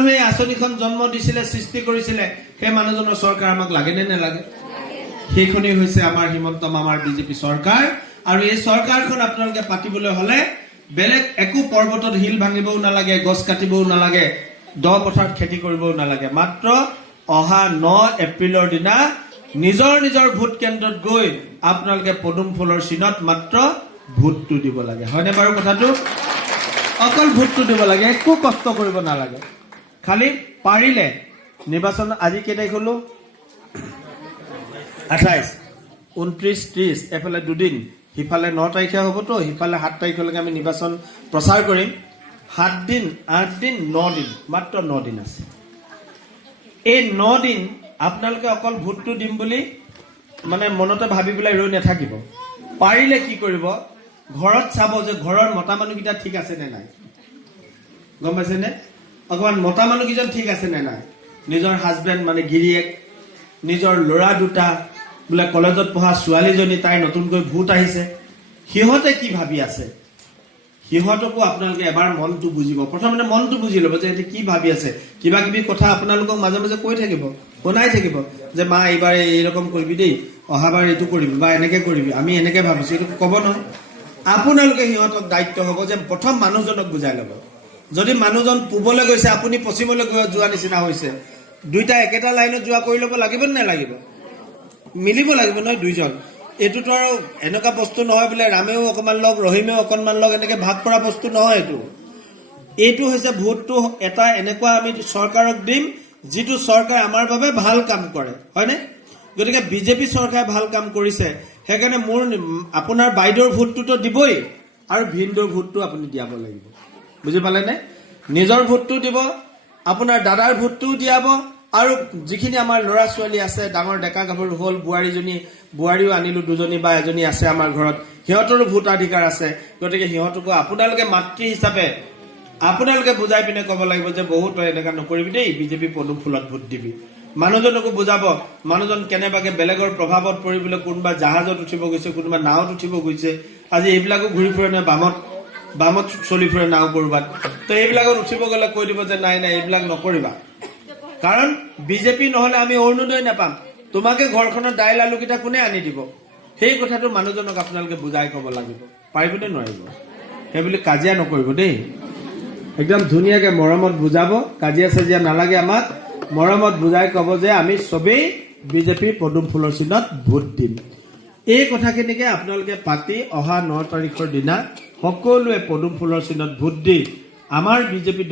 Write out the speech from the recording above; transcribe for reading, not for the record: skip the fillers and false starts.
মানুহে আঁচনিখন জন্ম দিছিলে সৃষ্টি কৰিছিলে সেই মানুহজনৰ চৰকাৰ আমাক লাগে নে নালাগে সেইখনেই হৈছে আমাৰ হিমন্ত মামাৰ বিজেপি চৰকাৰ আৰু এই চৰকাৰখন আপোনালোকে পাতিবলৈ হলে বেলেগ একো পৰ্বতত হিল ভাঙিবও নালাগে গছ কাটিবও নালাগে দ পথাৰত খেতি কৰিবও নালাগে মাত্ৰ অহা 9 এপ্ৰিলৰ দিনা নিজৰ নিজৰ ভোট কেন্দ্ৰত গৈ আপোনালোকে পদুম ফুলৰ চিনত মাত্ৰ ভোটটো দিব লাগে হয়নে বাৰু কথাটো অকল ভোটটো দিব লাগে একো কষ্ট কৰিব নালাগে খালি পাৰিলে নিৰ্বাচন আজি কেই তাৰিখ হলো 28 29 30 এফালে দুদিন হিফালে 9 তাৰিখে হ'বতো হিফালে 7 তাৰিখলৈকে আমি নিৰ্বাচন প্ৰচাৰ কৰিম 7 দিন 8 দিন 9 দিন মাত্ৰ 9 দিন আছে এই 9 দিন আপোনালোকে অকল ভোটটো দিম বুলি মানে মনতে ভাবি পেলাই ৰৈ নাথাকিব পাৰিলে কি কৰিব ঘৰত চাব যে ঘৰৰ মতা মানুহকেইটা ঠিক আছে নে নাই গম পাইছে নে অকমান মতা মানুহকেইজন ঠিক আছে নে নাই নিজৰ হাজবেণ্ড মানে গিৰিয়েক নিজৰ ল'ৰা দুটা বোলে কলেজত পঢ়া ছোৱালীজনী তাই নতুনকৈ ভোট আহিছে সিহঁতে কি ভাবি আছে সিহঁতকো আপোনালোকে এবাৰ মনটো বুজিব প্ৰথমতে মনটো বুজি ল'ব যে এতে কি ভাবি আছে কিবা কিবি কথা আপোনালোকক মাজে মাজে কৈ থাকিব শুনাই থাকিব যে মা এইবাৰ এইৰকম কৰিবি দেই অহাবাৰ এইটো কৰিবি বা এনেকে কৰিবি আমি এনেকে ভাবিছো এইটো ক'ব নহয় আপোনালোকে সিহঁতক দায়িত্ব হ'ব যে প্ৰথম মানুহজনক বুজাই ল'ব যদি মানুহজন পূবলৈ গৈছে আপুনি পশ্চিমলৈ যোৱা নিচিনা হৈছে দুইটা একেটা লাইনত যোৱা কৰি ল'ব লাগিব নে লাগিব মিলিব লাগিব নহয় দুইজন এটোতো আৰু এনেকা বস্তু নহয় বোলে ৰামেও অকমান লগ ৰহিমেও অকনমান লগ এনেকে ভাগ কৰা বস্তু নহয় এইটো হৈছে ভোটটো এটা এনেকুৱা আমি চৰকাৰক দিম যিটো চৰকাৰ আমাৰ বাবে ভাল কাম কৰে হয়নে গতিকে বিজেপি চৰকাৰে ভাল কাম কৰিছে সেইকাৰণে মোৰ আপোনাৰ বাইদেউৰ ভোটটো দিবই আৰু ভিনদেউৰ ভোটটো আপুনি দিয়াব লাগিব বুজি পালে নে নিজৰ ভোটটো দিব আপোনাৰ দাদাৰ ভোটটো দিয়াব আৰু যিখিনি আমাৰ ল'ৰা ছোৱালী আছে ডাঙৰ ডেকা গাভৰু হল বুৱাৰীও আনিলো দুজনী বা এজনী আছে আমাৰ ঘৰত সিহঁতৰো ভোটাধিকাৰ আছে গতিকে সিহঁতকো আপোনালোকে মাতৃ হিচাপে আপোনালোকে বুজাই পিনে ক'ব লাগিব যে বহুত এনেকা নকৰিবি দেই বিজেপি পদুম ফুলত ভোট দিবি মানুহজনকো বুজাব মানুহজন কেনেবাকে বেলেগৰ প্ৰভাৱত পৰিবলৈ কোনোবা জাহাজত উঠিব গৈছে কোনোবা নাওত উঠিব গৈছে আজি এইবিলাকো ঘূৰি ফুৰে নে বামত চলি ফুৰে নাও কৰবাত তো এইবিলাকত উঠিব গ'লে কৈ দিব যে নাই নাই এইবিলাক নকৰিবা কাৰণ বিজেপি নহলে আমি অৰুণোদয় নাপাম তোমাকে ঘৰখনৰ দাইল আলু কিটা কোনে আনি দিব সেই কথাটো মানুহজনক আপোনালোকে বুজাই ক'ব লাগিব পাৰিবনে নোৱাৰিব সেইবুলি কাজিয়া নকৰিব দেই একদম ধুনীয়াকে মৰমত বুজাব কাজিয়া সাজিয়া নালাগে আমাক মৰমত বুজাই ক'ব যে আমি সবেই বিজেপি পদুম ফুলৰ চিনত ভোট দিম এই কথাখিনিকে আপোনালোকে পাতি অহা 9 তাৰিখৰ দিনা সকলোৱে পদুম ফুলৰ চিনত ভোট দি আমাৰ বিজেপি